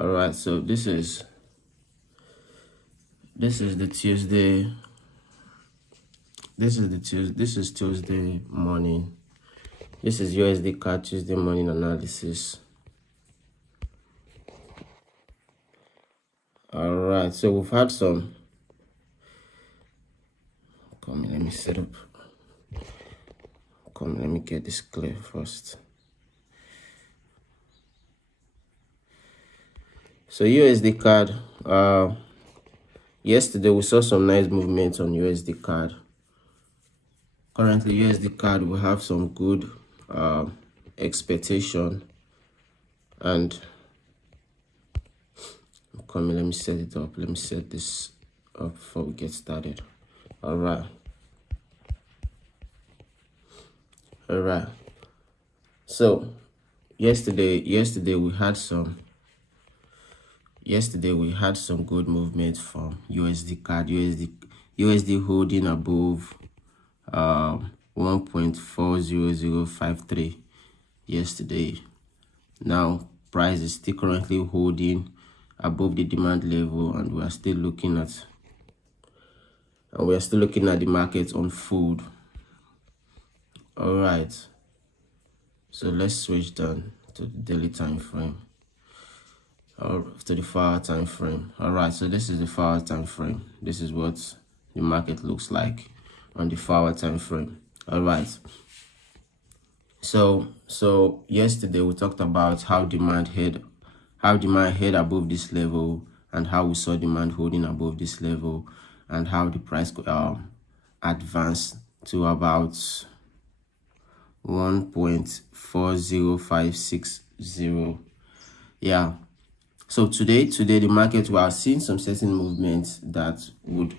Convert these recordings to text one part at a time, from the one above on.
All right, so this is the Tuesday. This is Tuesday morning. This is USDCAD Tuesday morning analysis. All right, so we've had some. Come on, let me set up. Come on, let me get this clear first. So USDCAD, yesterday we saw some nice movements on USDCAD. Currently, USDCAD will have some good expectation, and come on, let me set it up. Let me set this up before we get started. All right. So yesterday we had some good movement from USDCAD. USD holding above 1.40053 yesterday. Now price is still currently holding above the demand level, and we are still looking at the market on food. All right, so let's switch down to the daily time frame, or to the 4-hour time frame. All right, so this is the 4-hour time frame. This is what the market looks like on the 4-hour time frame. All right, so yesterday we talked about how demand hit above this level, and how we saw demand holding above this level, and how the price advanced to about 1.40560. Yeah, so today the market, we are seeing some certain movements that would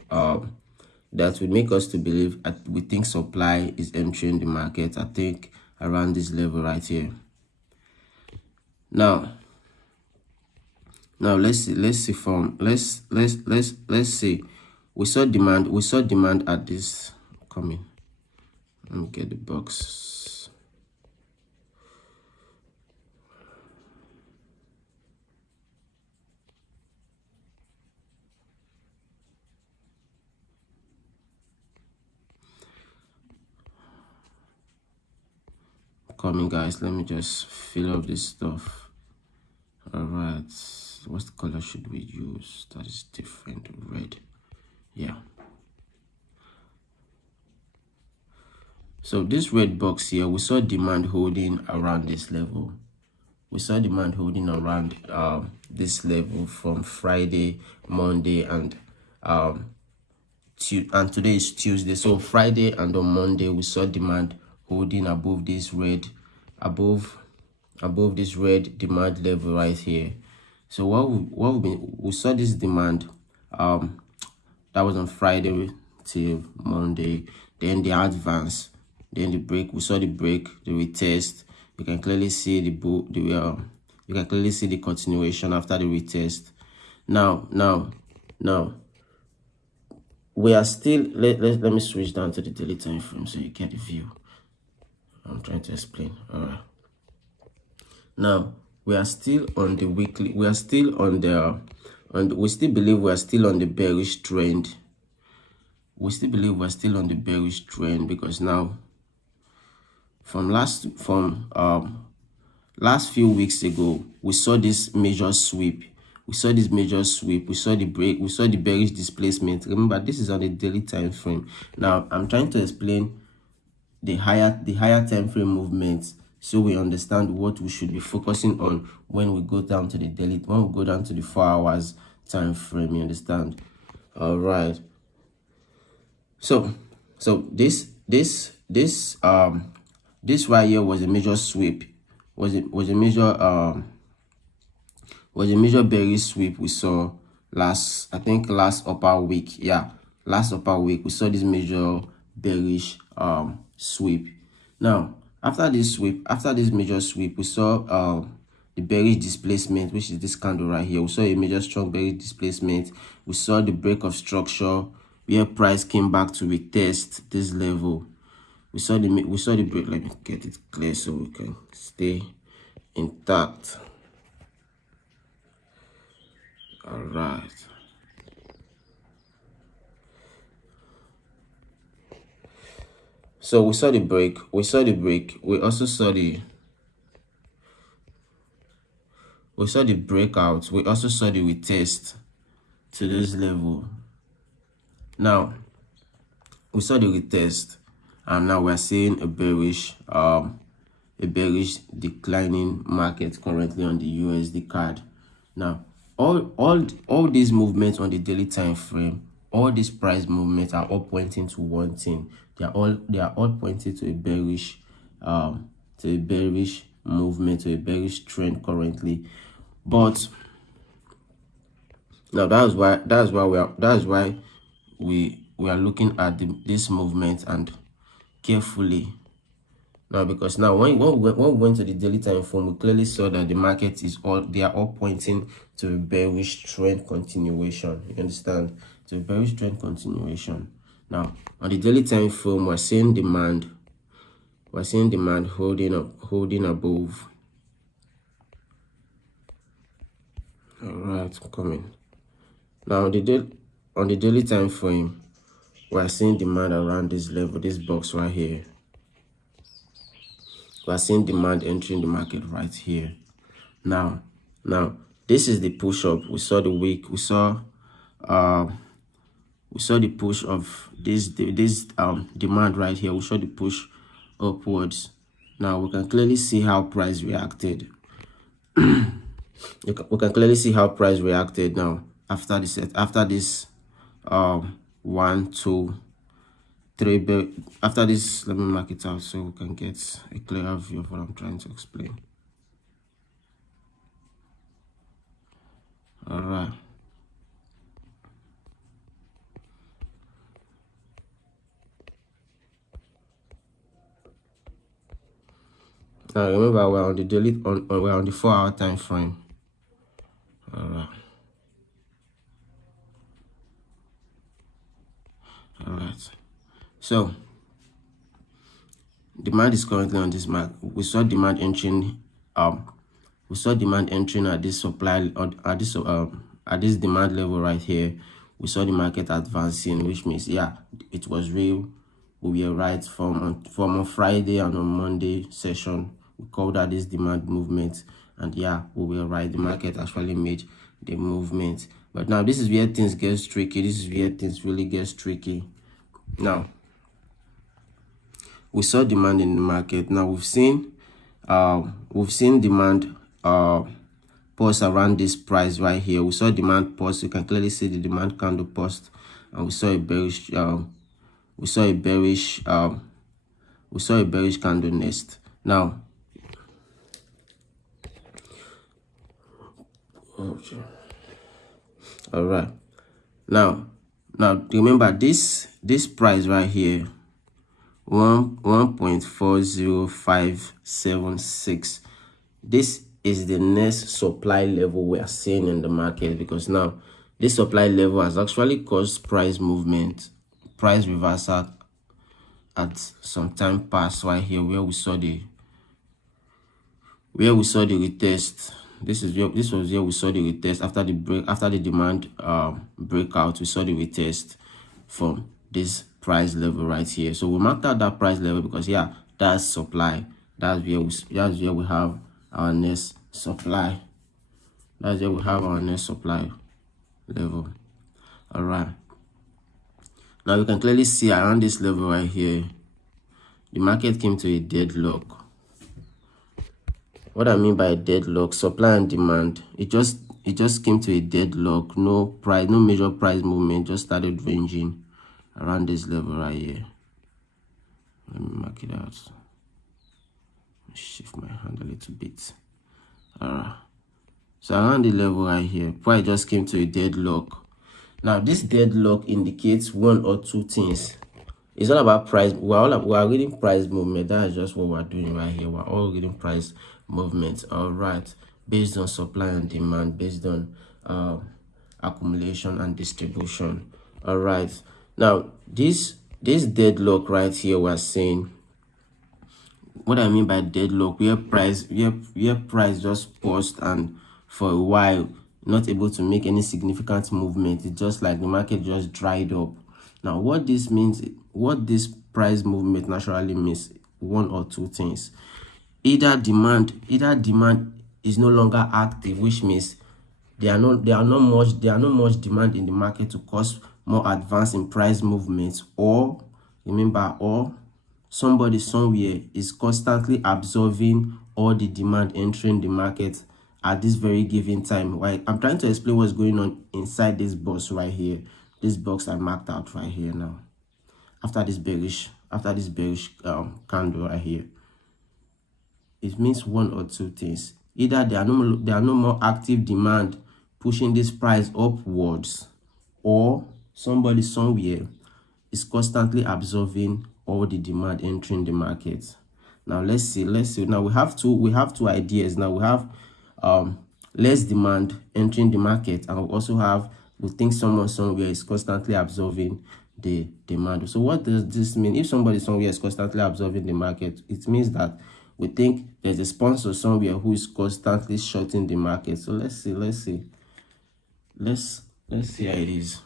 make us to believe, we think supply is entering the market, I think around this level right here. Now let's see we saw demand at this. Coming, let me get the box. Coming, guys, let me just fill up this stuff. All right, what color should we use that is different? Red. Yeah, so this red box here, we saw demand holding around this level. We saw demand holding around this level from Friday, Monday, and today is Tuesday. So Friday and on Monday we saw demand holding above this red demand level right here. So we saw this demand that was on Friday till Monday, then the advance, then the break. We saw the break, the retest. You can clearly see the continuation after the retest. Now we are still, let me switch down to the daily time frame so you get the view I'm trying to explain. All right, now we are still on the weekly. We are still on the we still believe we are still on the bearish trend. Because now from last few weeks ago, we saw this major sweep. We saw the break. We saw the bearish displacement. Remember, this is on the daily time frame. Now I'm trying to explain the higher time frame movements, so we understand what we should be focusing on when we go down to the daily, when we go down to the 4 hours time frame. You understand? All right, so this right here was a major sweep, was a major bearish sweep we saw last upper week. Yeah, last upper week we saw this major bearish sweep. Now after this major sweep, we saw the bearish displacement, which is this candle right here. We saw a major strong bearish displacement. We saw the break of structure where price came back to retest this level. We saw the break. Let me get it clear so we can stay intact. All right. So we saw the break. We also saw the breakout. We also saw the retest to this level. Now we saw the retest, and now we're seeing a bearish declining market currently on the USDCAD. Now all these movements on the daily time frame, all these price movements are all pointing to one thing. They are all pointing to a bearish movement, to a bearish trend currently. But now that's why we are looking at this movement and carefully. Now, because now when we went to the daily time frame, we clearly saw that the market they are all pointing to a bearish trend continuation. You understand? To a bearish trend continuation. Now, on the daily time frame, we're seeing demand holding above. All right, coming. Now on the daily time frame, we're seeing demand around this level, this box right here. We're seeing demand entering the market right here. Now this is the push up. We saw the week. We saw the push of this demand right here. We saw the push upwards. Now we can clearly see how price reacted. We can clearly see how price reacted now after this 1, 2, 3 after this. Let me mark it out so we can get a clearer view of what I'm trying to explain. All right. Now remember, we're on the daily we're on the 4-hour time frame. All right. All right. So demand is currently on this mark. We saw demand entering. We saw demand entering at this supply at this demand level right here. We saw the market advancing, which means it was real. We were right from on Friday and on Monday session. We called out this demand movement, and we were right. The market actually made the movement. But now this is where things get tricky. This is where things really get tricky. Now we saw demand in the market. Now we've seen demand pause around this price right here. We saw demand pause. You can clearly see the demand candle post, and we saw a bearish candle nest. Now all right, now remember this price right here, 1.40576. this is the next supply level we are seeing in the market, because now this supply level has actually caused price movement, price reversal at some time past right here, where we saw the retest. This was where we saw the retest after the demand breakout. We saw the retest from this price level right here. So we marked out that price level because that's supply. That's where we have our next supply. That's where we have our next supply level. All right. Now we can clearly see around this level right here, the market came to a deadlock. What I mean by deadlock, supply and demand, it just came to a deadlock. No major price movement, just started ranging around this level right here. Let me mark it out. Shift my hand a little bit. Alright, so around the level right here, price just came to a deadlock. Now this deadlock indicates one or two things. It's all about price. We are reading price movement. That is just what we're doing right here. We're all reading price movement. All right, based on supply and demand, based on accumulation and distribution. All right, now this deadlock right here, we're saying, what I mean by deadlock, where price just paused, and for a while not able to make any significant movement. It's just like the market just dried up. Now what this means, what this price movement naturally means, one or two things. Either demand is no longer active, which means there are not much demand in the market to cause more advance in price movements, or remember, or somebody somewhere is constantly absorbing all the demand entering the market at this very given time. Right? I'm trying to explain what's going on inside this box right here. This box I marked out right here now. After this bearish candle right here, it means one or two things. Either there are no more active demand pushing this price upwards, or somebody somewhere is constantly absorbing all the demand entering the market. Now let's see. Now we have two ideas. Now we have less demand entering the market, and we think someone somewhere is constantly absorbing the demand. So what does this mean? If somebody somewhere is constantly absorbing the market, it means that we think there's a sponsor somewhere who is constantly shorting the market. So let's see how it is.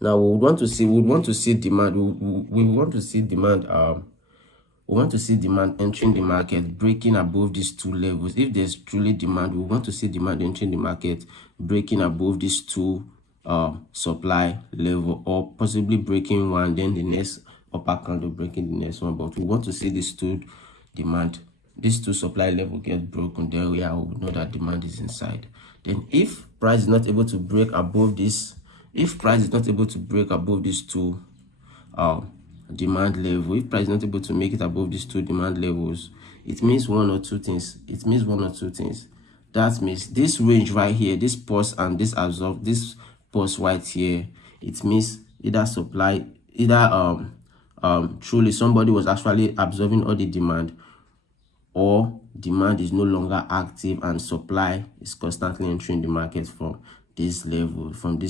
Now we want to see demand. We want to see demand entering the market, breaking above these two levels. If there's truly demand, we want to see demand entering the market, breaking above these two supply level, or possibly breaking one, then the next upper candle breaking the next one. But we want to see these two supply level get broken. Then we will know that demand is inside. Then if price is not able to break above this, two demand level, if price is not able to make it above these two demand levels, it means one or two things. That means this range right here, this pause and this pause right here, it means truly somebody was actually absorbing all the demand, or demand is no longer active and supply is constantly entering the market from this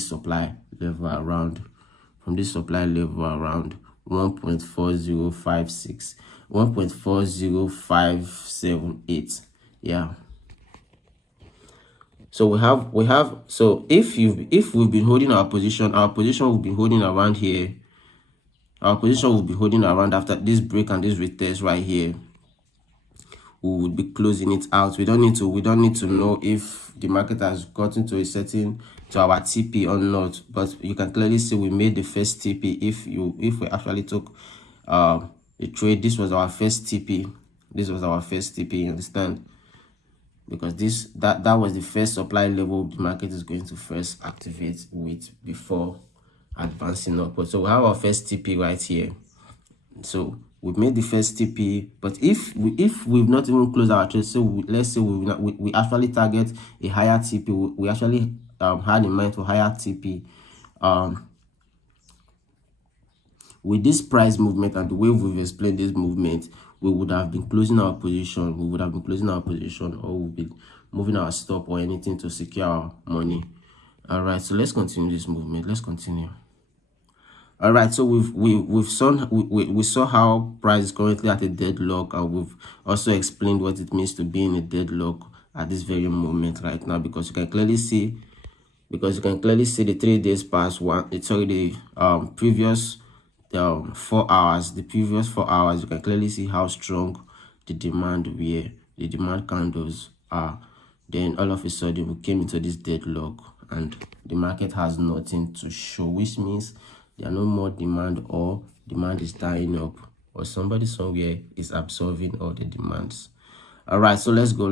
supply level around 1.40578. Yeah. So so if we've been holding our position will be holding around here. Our position will be holding around after this break and this retest right here. We would be closing it out. We don't need to know if the market has gotten to our TP or not, but you can clearly see we made the first TP. If we actually took a trade, this was our first TP. You understand? Because that was the first supply level the market is going to first activate with before advancing upward. So we have our first TP right here. So we've made the first TP, but if we've not even closed our trade, so let's say we actually target a higher TP, we actually had in mind for higher TP, with this price movement and the way we've explained this movement, we would have been closing our position, or we'll be moving our stop or anything to secure our money. All right, so let's continue this movement. All right, so we saw how price is currently at a deadlock, and we've also explained what it means to be in a deadlock at this very moment right now, because you can clearly see the 3 days past the previous 4 hours. The previous 4 hours, you can clearly see how strong the demand candles are. Then all of a sudden we came into this deadlock and the market has nothing to show, which means there are no more demand, or demand is dying up, or somebody somewhere is absorbing all the demands. All right, so let's go.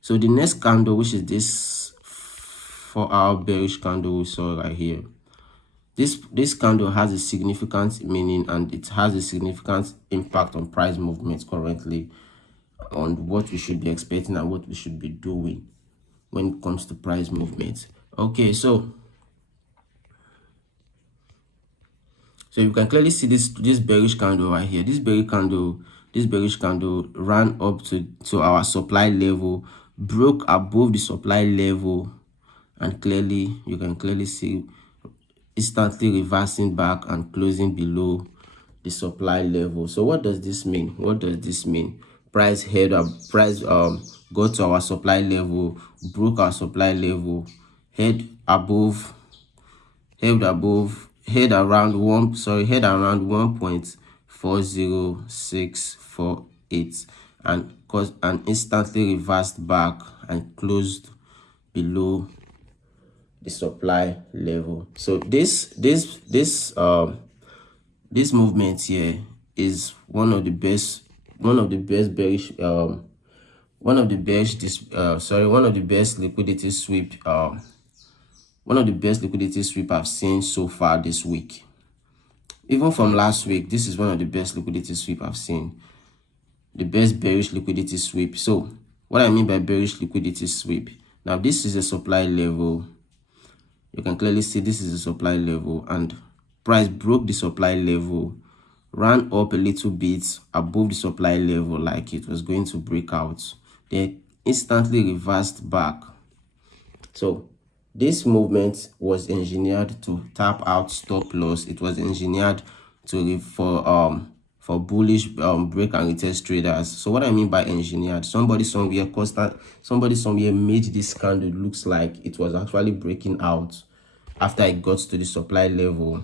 So the next candle, which is this 4-hour bearish candle we saw right here, this candle has a significant meaning, and it has a significant impact on price movements currently, on what we should be expecting and what we should be doing when it comes to price movements. Okay, so you can clearly see this bearish candle right here. This bearish candle ran up to our supply level, broke above the supply level, and you can clearly see instantly reversing back and closing below the supply level. So what does this mean? Price got to our supply level, broke our supply level, head around 1.40648, and instantly reversed back and closed below the supply level. So this movement here is one of the best bearish one of the best liquidity sweep I've seen so far this week. Even from last week, this is one of the best liquidity sweep I've seen. The best bearish liquidity sweep. So what I mean by bearish liquidity sweep, now this is a supply level. You can clearly see this is a supply level, and price broke the supply level, ran up a little bit above the supply level like it was going to break out, then instantly reversed back. So this movement was engineered to tap out stop loss. It was engineered for bullish break and retest traders. So what I mean by engineered, somebody somewhere made this candle looks like it was actually breaking out after it got to the supply level.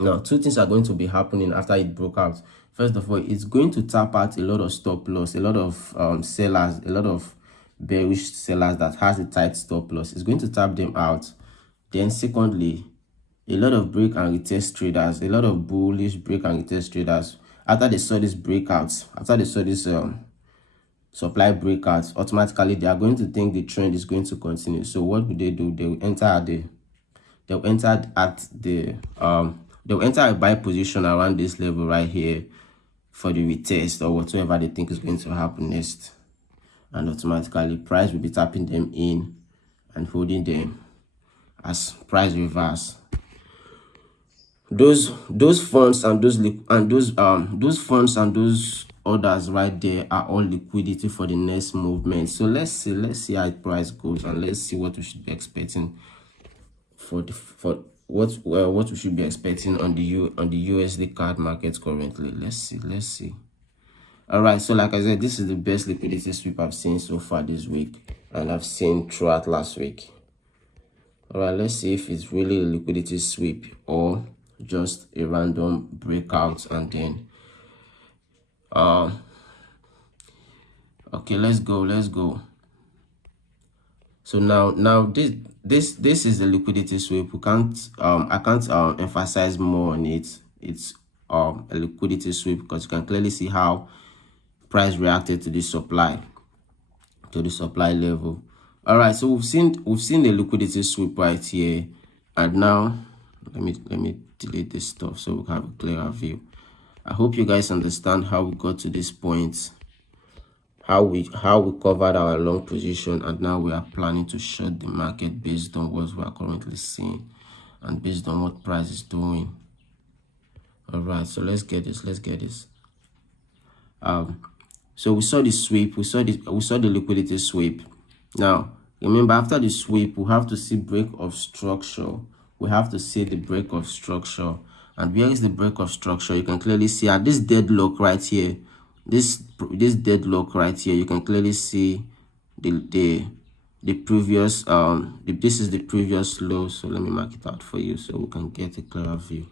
Now, two things are going to be happening after it broke out. First of all, it's going to tap out a lot of stop loss, a lot of sellers, a lot of bearish sellers that has a tight stop loss. It's going to tap them out. Then secondly, a lot of break and retest traders, a lot of bullish break and retest traders, after they saw this breakouts, after they saw this supply breakouts, automatically they are going to think the trend is going to continue. So what would they do? They will enter a buy position around this level right here for the retest or whatever they think is going to happen next, and automatically price will be tapping them in and holding them as price reverse. Those funds and those funds and those orders right there are all liquidity for the next movement. So let's see how price goes, and let's see what we should be expecting what we should be expecting on the USDCAD market currently. Let's see. All right, so like I said, this is the best liquidity sweep I've seen so far this week, and I've seen throughout last week. All right, let's see if it's really a liquidity sweep or just a random breakout. And then okay, let's go. So now this is a liquidity sweep. I can't emphasize more on it. It's a liquidity sweep because you can clearly see how price reacted to the supply level. All right, so we've seen the liquidity sweep right here, and now let me delete this stuff so we can have a clearer view. I hope you guys understand how we got to this point, how we covered our long position, and now we are planning to short the market based on what we are currently seeing and based on what price is doing. All right, so let's get this. So we saw the sweep, we saw the liquidity sweep. Now remember, after the sweep we have to see break of structure. We have to see the break of structure. And where is the break of structure? You can clearly see at this deadlock right here. This deadlock right here, you can clearly see the previous this is the previous low. So let me mark it out for you so we can get a clearer view.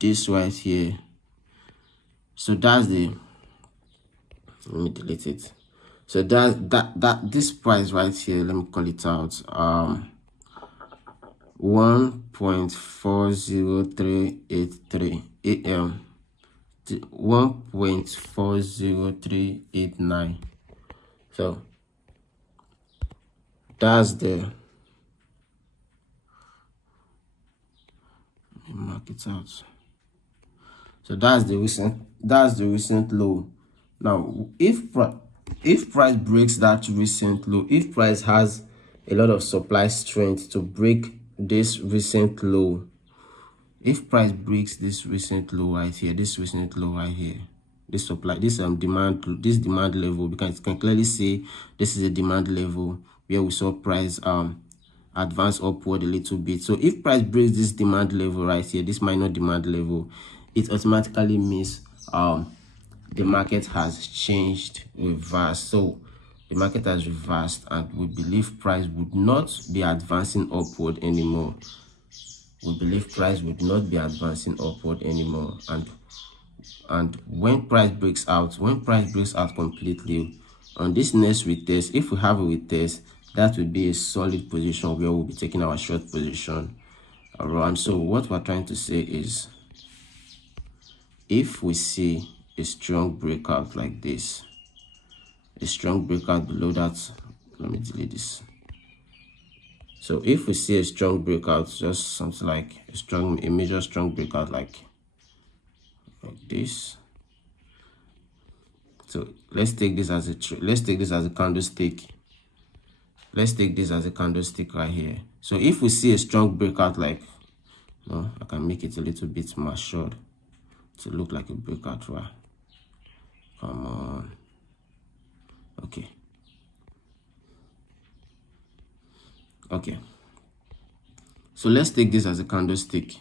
This right here. So that's the, let me delete it. So that this price right here, let me call it out, 1.40383 1.40389. So that's the, let me mark it out. So that's the recent low. Now if price breaks that recent low, if price has a lot of supply strength to break this recent low, if price breaks this recent low right here, this recent low right here, this supply, this demand level, because you can clearly see this is a demand level where we saw price advance upward a little bit. So if price breaks this demand level right here, this minor demand level, it automatically means the market has changed, reversed. So the market has reversed, and we believe price would not be advancing upward anymore. We believe price would not be advancing upward anymore. And when price breaks out completely on this next retest, if we have a retest, that would be a solid position where we'll be taking our short position around. So what we're trying to say is, if we see a strong breakout like this, a strong breakout below that, let me delete this. So if we see a strong breakout, just something like a major strong breakout like this. So let's take this as a candlestick. Let's take this as a candlestick right here. So if we see a strong breakout, like, no, I can make it a little bit matured to look like a breakout, right? Come on. Okay. Okay. So let's take this as a candlestick.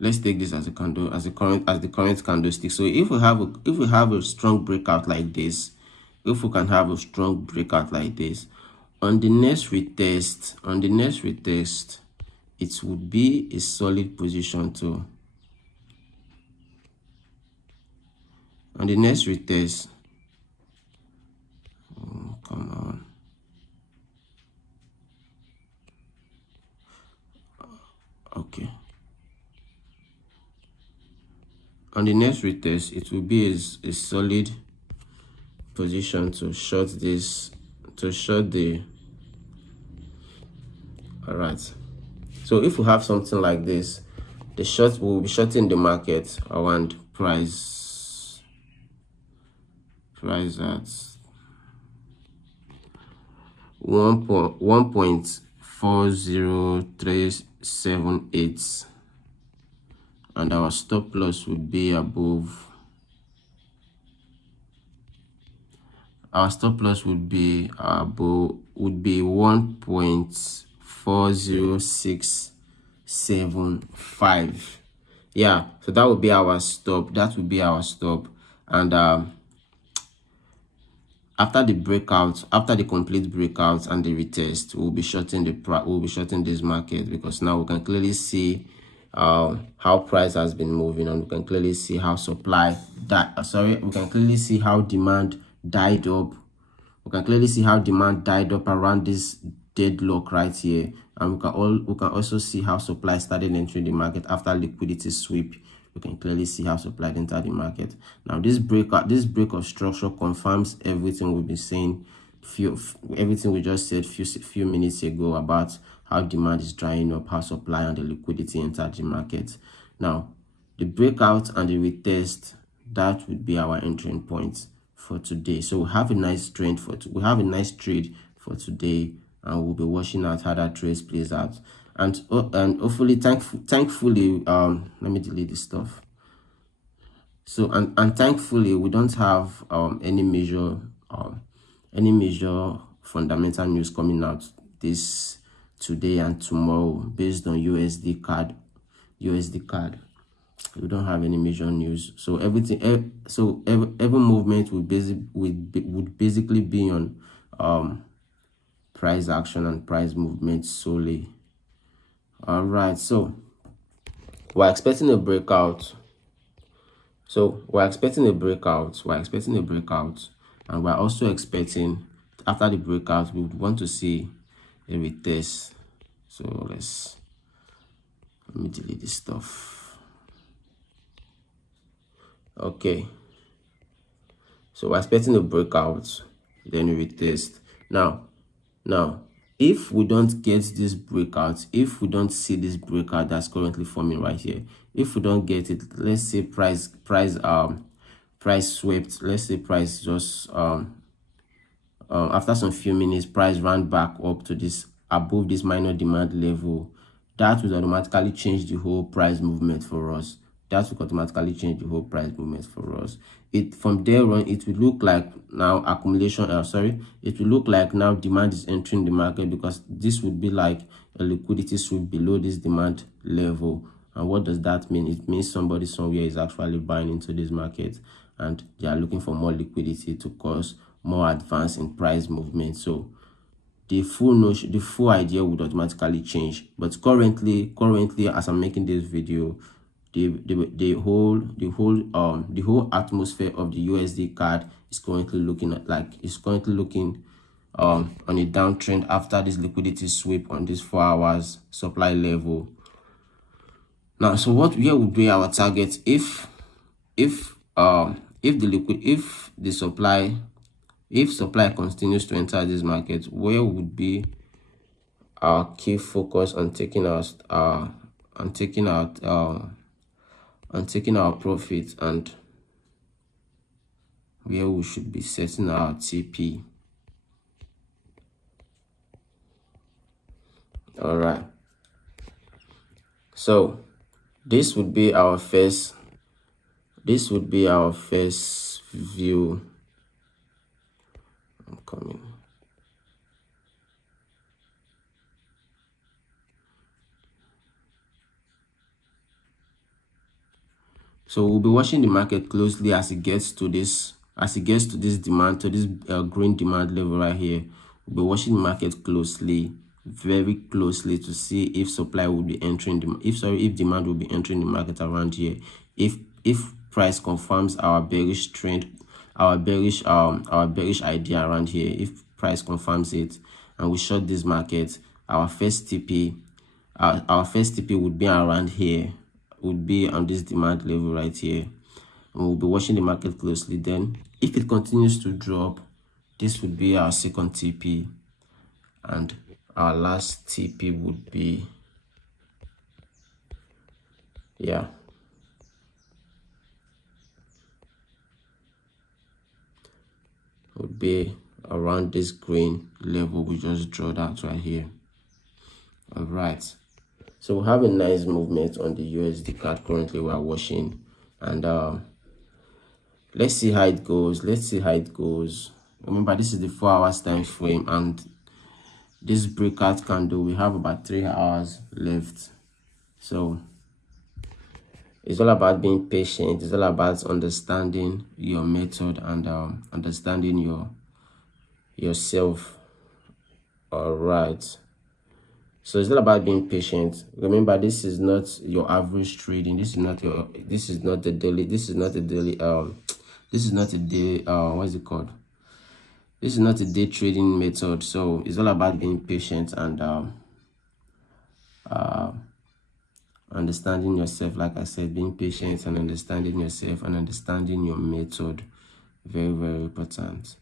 Let's take this as a the current candlestick. So if we have a strong breakout like this, if we can have a strong breakout like this, on the next retest, it would be a solid position to. On the next retest, oh, come on. Okay. On the next retest, it will be a solid position to short this, to short the. All right. So if we have something like this, the short will be shorting the market around price at 1.40378, and our stop loss would be above. Our stop loss would be 1.40675. Yeah, so that would be our stop. And after the complete breakout and the retest, we'll be shorting this market, because now we can clearly see how price has been moving, and we can clearly see how we can clearly see how demand died up. We can clearly see how demand died up around this deadlock right here, and we can also see how supply started entering the market after liquidity sweep. We can clearly see how supply entered the market. Now this break of structure confirms everything we've been saying, everything we just said few minutes ago about how demand is drying up, how supply and the liquidity entered the market. Now the breakout and the retest, that would be our entering point for today. So we have a nice trade for today, and we'll be watching out how that trade plays out. And hopefully, thankfully, let me delete this stuff. So and thankfully, we don't have any major fundamental news coming out this today and tomorrow based on USDCAD. We don't have any major news, so every movement would basically be on price action and price movement solely. All right, so we're expecting a breakout. We're expecting a breakout, and we're also expecting, after the breakout, we would want to see a retest. So let me delete this stuff. Okay, so we're expecting a breakout, then a retest. Now if we don't get this breakout, if we don't see this breakout that's currently forming right here, if we don't get it, let's say price swept, let's say price just after some few minutes, price ran back up to this, above this minor demand level, that will automatically change the whole price movement for us. From there on, it will look like now accumulation, it will look like now demand is entering the market, because this would be like a liquidity sweep below this demand level. And what does that mean? It means somebody somewhere is actually buying into this market, and they are looking for more liquidity to cause more advance in price movement. So the full idea would automatically change. But currently as I'm making this video, the whole atmosphere of the USD CAD is currently looking on a downtrend after this liquidity sweep on this 4 hours supply level. Now, so where would be our target if supply continues to enter this market? Where would be our key focus on taking our profit, and where we should be setting our TP? All right, so this would be our first view. I'm coming. So we'll be watching the market closely as it gets to this demand, to this green demand level right here. We'll be watching the market closely, very closely, to see if supply will be entering if demand will be entering the market around here. If price confirms our bearish trend, our bearish idea around here, if price confirms it and we short this market, our first TP would be around here, would be on this demand level right here, and we'll be watching the market closely. Then if it continues to drop, this would be our second TP, and our last TP would be would be around this green level we just draw that right here. All right, so we have a nice movement on the USD CAD currently we are watching, and let's see how it goes. Remember, this is the 4 hours time frame, and this breakout candle, we have about 3 hours left. So it's all about being patient. It's all about understanding your method and understanding yourself. All right, so it's all about being patient. Remember, this is not your average trading. This is not a daily this is not a day what's it called? This is not a day trading method. So it's all about being patient and understanding yourself. Like I said, being patient and understanding yourself and understanding your method, very, very important.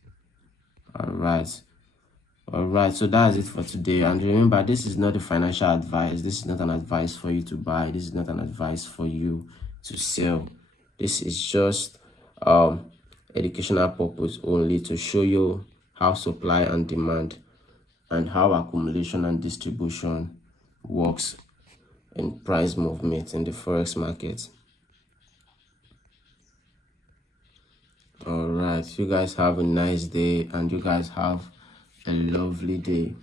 All right, so that's it for today. And remember, this is not a financial advice. This is not an advice for you to buy. This is not an advice for you to sell. This is just educational purpose only, to show you how supply and demand and how accumulation and distribution works in price movement in the forex market. All right, you guys have a nice day, and you guys have a lovely day.